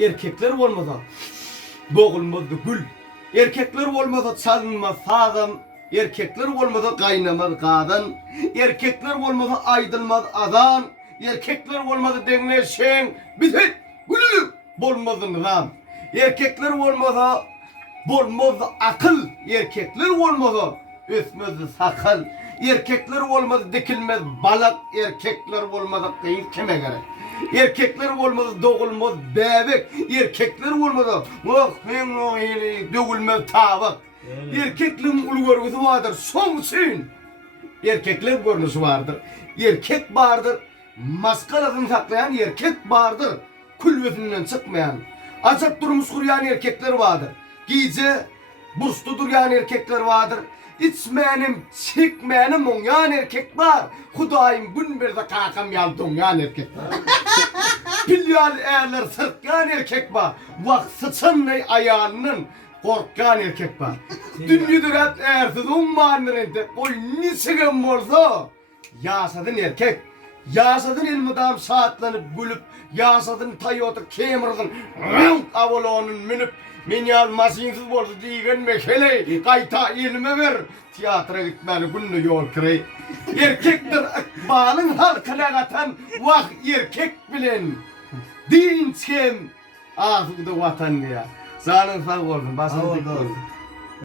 erkekler bolmasa boğulmazdı gül. Erkekler bolmasa çalınmaz sazan. Erkekler bolmasa kaynamaz kadan. Erkekler bolmasa aydılmaz adan. Erkekler bolmasa dengleşen bitit gülülük bolmazdı nizam. Erkekler bolmasa bolmazdı akıl. Erkekler bolmasa ösmezdi sakal. Erkekler olmadı dikilmez balak, erkekler olmadı kıyım kime gerek? Erkekler olmadı doğulmaz bebek, erkekler olmadı dökülmez tabak. Erkekliğin ulu görgüsü vardır, son sün. Erkekler görünüşü vardır. Erkek vardır, maskalasını saklayan erkek vardır. Külbetinden çıkmayan. Azap durmuş kuruyan erkekler vardır. Giyce burslu duran erkekler vardır. İçmeyenim, çekmeyenim onyan erkek var. Hudayım gün bir de kakam yaldım yan erkek var. Pilyal eğerler sırtkan erkek var. Vak sıçanlı ayağının korkan erkek var. Dünyüdür hep eğersiz ummanın ente. Oy nisigem olsa. Yasadın erkek. Yasadın ilmidam saatlanıp gülüp. Yasadın tayotu kemirdin. Avalonun minip. Men yalmasynsız bolsa diýen mekele gaýta ilme ver. Tiatra gitmeli günlü yol kirey. Erkekdir ikbalyň halkyna gatan wak erkek bilen. Dinçkem azydy watan diýär. Sanyň sag bolsun, basyn dik bolsun.